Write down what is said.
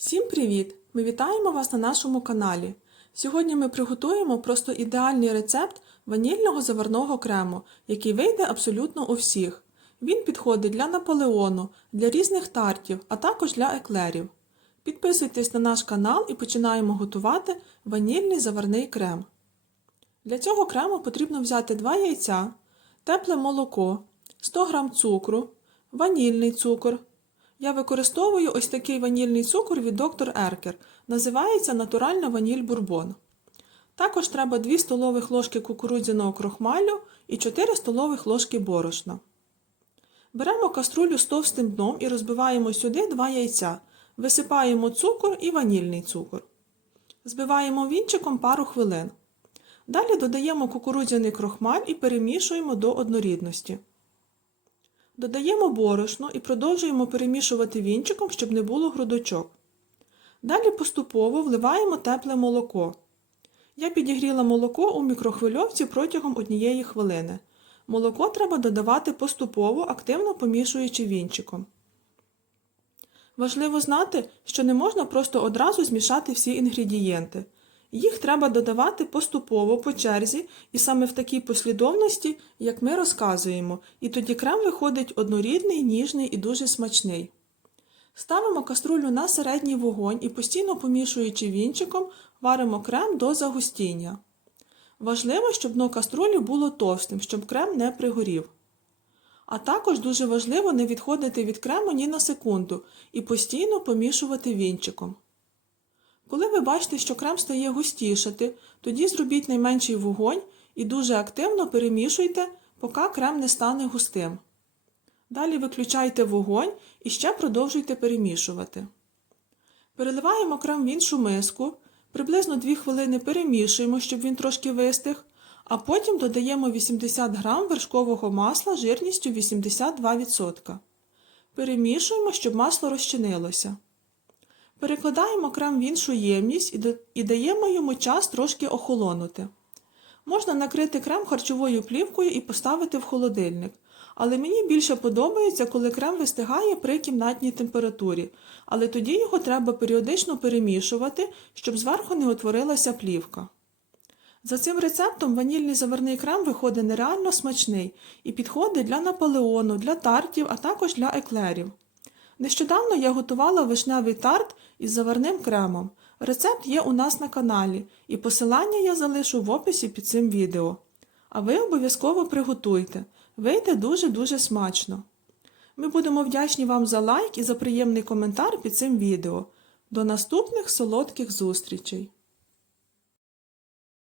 Всім привіт! Ми вітаємо вас на нашому каналі. Сьогодні ми приготуємо просто ідеальний рецепт ванільного заварного крему, який вийде абсолютно у всіх. Він підходить для наполеону, для різних тартів, а також для еклерів. Підписуйтесь на наш канал і починаємо готувати ванільний заварний крем. Для цього крему потрібно взяти 2 яйця, тепле молоко, 100 г цукру, ванільний цукор. Я використовую ось такий ванільний цукор від доктор Еркер. Називається натуральна ваніль бурбон. Також треба 2 столових ложки кукурудзяного крохмалю і 4 столових ложки борошна. Беремо каструлю з товстим дном і розбиваємо сюди 2 яйця. Висипаємо цукор і ванільний цукор. Збиваємо вінчиком пару хвилин. Далі додаємо кукурудзяний крохмаль і перемішуємо до однорідності. Додаємо борошно і продовжуємо перемішувати вінчиком, щоб не було грудочок. Далі поступово вливаємо тепле молоко. Я підігріла молоко у мікрохвильовці протягом однієї хвилини. Молоко треба додавати поступово, активно помішуючи вінчиком. Важливо знати, що не можна просто одразу змішати всі інгредієнти. Їх треба додавати поступово по черзі і саме в такій послідовності, як ми розказуємо, і тоді крем виходить однорідний, ніжний і дуже смачний. Ставимо каструлю на середній вогонь і постійно помішуючи вінчиком, варимо крем до загустіння. Важливо, щоб дно каструлі було товстим, щоб крем не пригорів. А також дуже важливо не відходити від крему ні на секунду і постійно помішувати вінчиком. Коли ви бачите, що крем стає густішати, тоді зробіть найменший вогонь і дуже активно перемішуйте, поки крем не стане густим. Далі виключайте вогонь і ще продовжуйте перемішувати. Переливаємо крем в іншу миску, приблизно 2 хвилини перемішуємо, щоб він трошки вистиг, а потім додаємо 80 г вершкового масла жирністю 82%. Перемішуємо, щоб масло розчинилося. Перекладаємо крем в іншу ємність і даємо йому час трошки охолонути. Можна накрити крем харчовою плівкою і поставити в холодильник. Але мені більше подобається, коли крем вистигає при кімнатній температурі, але тоді його треба періодично перемішувати, щоб зверху не утворилася плівка. За цим рецептом ванільний заварний крем виходить нереально смачний і підходить для наполеону, для тартів, а також для еклерів. Нещодавно я готувала вишневий тарт із заварним кремом. Рецепт є у нас на каналі, і посилання я залишу в описі під цим відео. А ви обов'язково приготуйте. Вийде дуже-дуже смачно. Ми будемо вдячні вам за лайк і за приємний коментар під цим відео. До наступних солодких зустрічей!